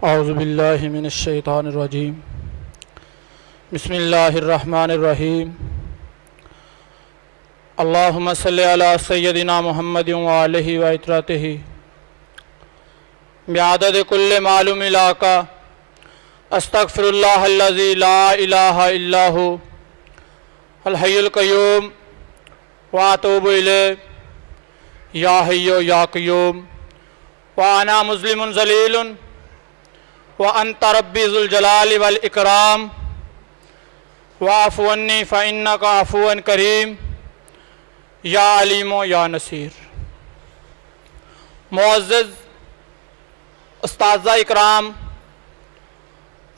औज़ुबिल्लाहि मिनश्शैतानिर्रजीम बिस्मिल्लाहिर्रहमानिर्रहीम अल्लाहुम्मा सल्लि अला सय्यदिना मुहम्मदिन व आलिहि व इतरतिहि बिअदद कुल्लि मालूम लाका अस्तगफिरुल्लाहल्लज़ी ला इलाहा इल्ला हु अल हय्युल क़य्यूम व अतूबु इलैहि या हय्यु या क़य्यूम व अना मुस्लिमुन ज़लीलुन व अंत रब्बी ज़ुल जलाली वल इकराम वाफ़ु अन्नी फ़इन्नका अफ़ुव्वुन करीम या अलीमो या नसीर। मुअज़्ज़ज़ उस्ताज़ा इकराम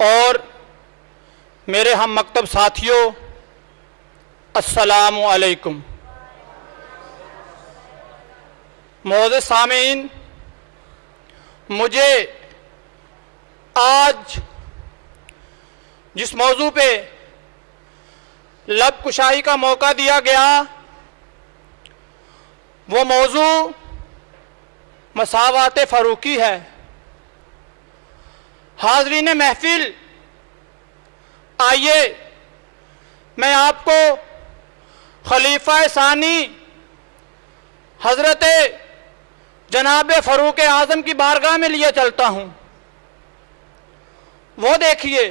और मेरे हम मकतब साथियों, अस्सलामु अलैकुम। मुअज़्ज़ज़ सामीन, मुझे आज जिस मौजू पे लब कुशाई का मौका दिया गया वो मौजू मसावात फ़ारूकी है। हाज़रीन महफिल, आइए मैं आपको खलीफा सानी हज़रत जनाब फ़ारूक आज़म की बारगाह में लिए चलता हूँ। वो देखिए,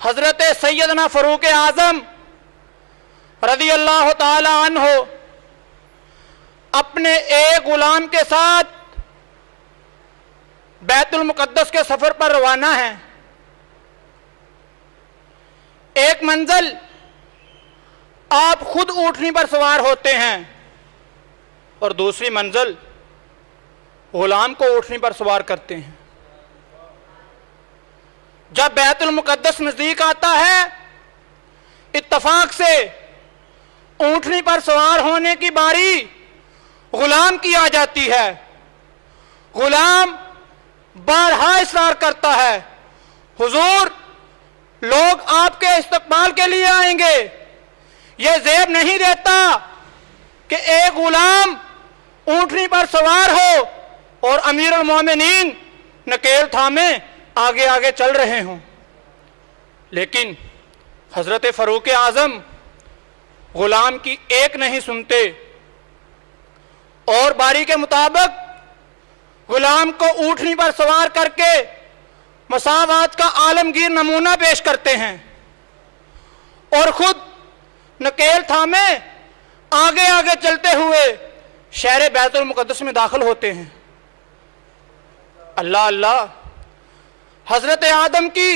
हज़रत सैयदना फ़ारूक आज़म रज़ी अल्लाह ताला अन्हो अपने एक गुलाम के साथ बैतुल मुक़द्दस के सफ़र पर रवाना हैं। एक मंजिल आप खुद ऊँटनी पर सवार होते हैं और दूसरी मंजिल गुलाम को ऊँटनी पर सवार करते हैं। जब बैतुल मुक़द्दस नज़दीक आता है, इत्तफाक से ऊँटनी पर सवार होने की बारी गुलाम की आ जाती है। गुलाम बारहा इसरार करता है, हुजूर लोग आपके इस्तक़बाल के लिए आएंगे। ये ज़ेब नहीं देता कि एक गुलाम ऊँटनी पर सवार हो और अमीरुल मोमिनीन नकेल थामे आगे आगे चल रहे हों। लेकिन हज़रत फ़ारूक आज़म गुलाम की एक नहीं सुनते और बारी के मुताबिक गुलाम को ऊँटनी पर सवार करके मसावात का आलमगीर नमूना पेश करते हैं और खुद नकेल थामे आगे आगे चलते हुए शहर बैतुल मुक़द्दस में दाखिल होते हैं। अल्लाह अल्लाह, हज़रत आदम की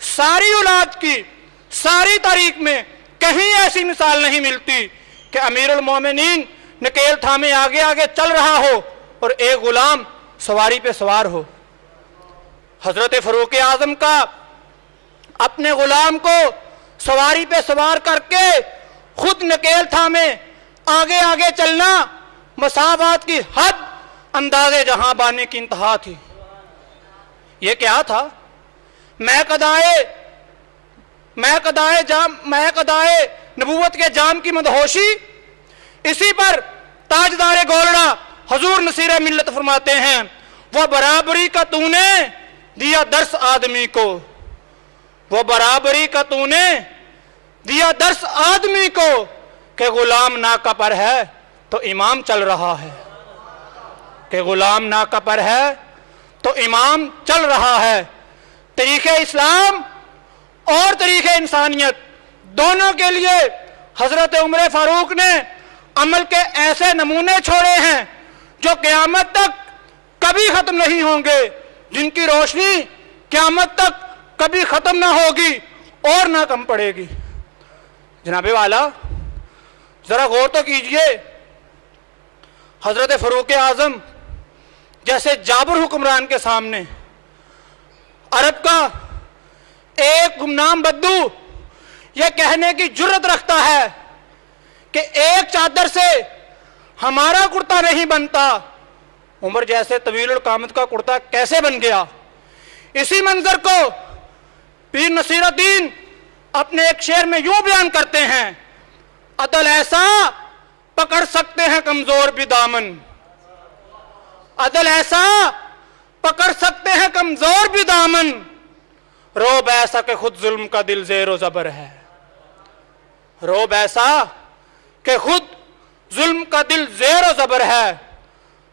सारी औलाद की सारी तारीख में कहीं ऐसी मिसाल नहीं मिलती कि अमीरुल मोमिनीन नकेल थामे आगे आगे चल रहा हो और एक गुलाम सवारी पे सवार हो। हज़रत फ़ारूक आज़म का अपने गुलाम को सवारी पे सवार करके खुद नकेल थामे आगे आगे चलना मसावात की हद, अंदाज़े जहां बाने की इंतहा थी। ये क्या था? महकदाए नबूवत के जाम की मदहोशी। इसी पर ताजदारे गोलड़ा हजूर नसीर मिल्लत फरमाते हैं, वह बराबरी का तूने दिया दर्स आदमी को, वह बराबरी का तूने दिया दर्स आदमी को कि गुलाम नाका पर है तो इमाम चल रहा है, कि गुलाम नाका पर है तो इमाम चल रहा है। तरीक़े इस्लाम और तरीक़े इंसानियत दोनों के लिए हज़रत उमर फ़ारूक ने अमल के ऐसे नमूने छोड़े हैं जो क़यामत तक कभी ख़त्म नहीं होंगे, जिनकी रोशनी क़यामत तक कभी ख़त्म ना होगी और ना कम पड़ेगी। जनाबे वाला, ज़रा गौर तो कीजिए, हज़रत फ़ारूक आज़म जैसे जाबर हुक्मरान के सामने अरब का एक गुमनाम बद्दू यह कहने की जुर्रत रखता है कि एक चादर से हमारा कुर्ता नहीं बनता, उमर जैसे तवीलुल कामत का कुर्ता कैसे बन गया। इसी मंजर को पीर नसीरुद्दीन अपने एक शेर में यूं बयान करते हैं, अदल ऐसा पकड़ सकते हैं कमजोर भी दामन, अदल ऐसा पकड़ सकते हैं कमजोर भी दामन, रोब ऐसा कि खुद जुल्म का दिल ज़ेरो ज़बर है। रोब ऐसा कि खुद जुल्म का दिल ज़ेरो ज़बर है।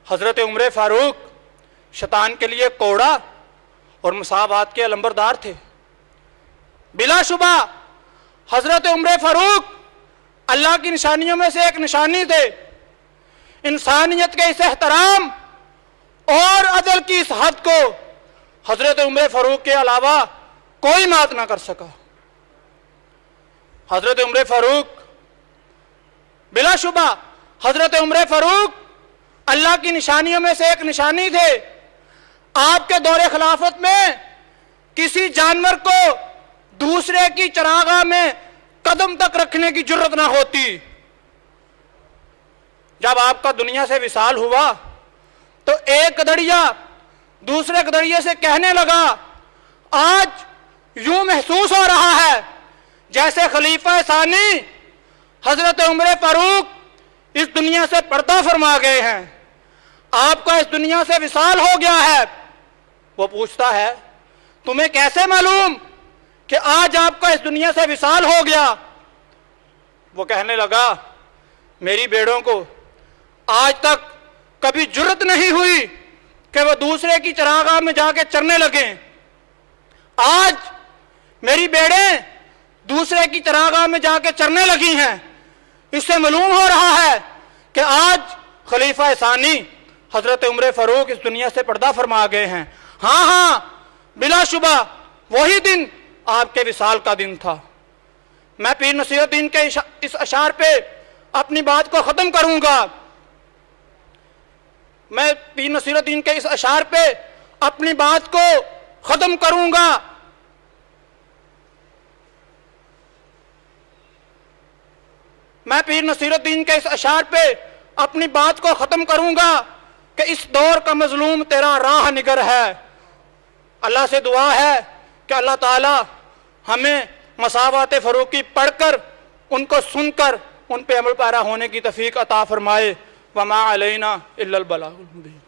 हजरत उमर फारूक शैतान के लिए कोड़ा और मुसावात के अलंबरदार थे। बिलाशुबा हजरत उमर फारूक अल्लाह की निशानियों में से एक निशानी थे। इंसानियत के इस एहतराम और अदल की इस हद को हजरत उमर फारूक के अलावा कोई मात ना कर सका। हजरत उमर फारूक बिलाशुबा हजरत उमर फारूक अल्लाह की निशानियों में से एक निशानी थे। आपके दौरे खिलाफत में किसी जानवर को दूसरे की चरागाह में कदम तक रखने की जरूरत ना होती। जब आपका दुनिया से विसाल हुआ तो एक गदड़िया दूसरे गदड़िए से कहने लगा, आज यूं महसूस हो रहा है जैसे खलीफा सानी हजरत उमर फारूक इस दुनिया से पर्दा फरमा गए हैं, आपका इस दुनिया से विसाल हो गया है। वो पूछता है, तुम्हें कैसे मालूम कि आज आपका इस दुनिया से विसाल हो गया? वो कहने लगा, मेरी भेड़ों को आज तक कभी जुर्रत नहीं हुई कि वो दूसरे की चरागाह में जाके चरने लगे। आज मेरी भेड़ें दूसरे की चरागाह में जाके चरने लगी हैं। इससे मालूम हो रहा है कि आज खलीफा सानी हजरत उमर फारूक इस दुनिया से पर्दा फरमा गए हैं। हाँ हाँ, बिलाशुबा वही दिन आपके विसाल का दिन था। मैं पीर नसीरुद्दीन के इस अशार पे अपनी बात को खत्म करूंगा। मैं पीर नसीरुद्दीन के इस अशार पे अपनी बात को खत्म करूंगा। मैं पीर नसीरुद्दीन के इस अशार पे अपनी बात को खत्म करूंगा कि इस दौर का मजलूम तेरा राह निगर है। अल्लाह से दुआ है कि अल्लाह ताला हमें मसावात फ़रूकी पढ़कर उनको सुनकर उन पे अमल पैरा होने की तौफीक अता फरमाए। वमा अलैना इल्लल बलागुल मुबीन।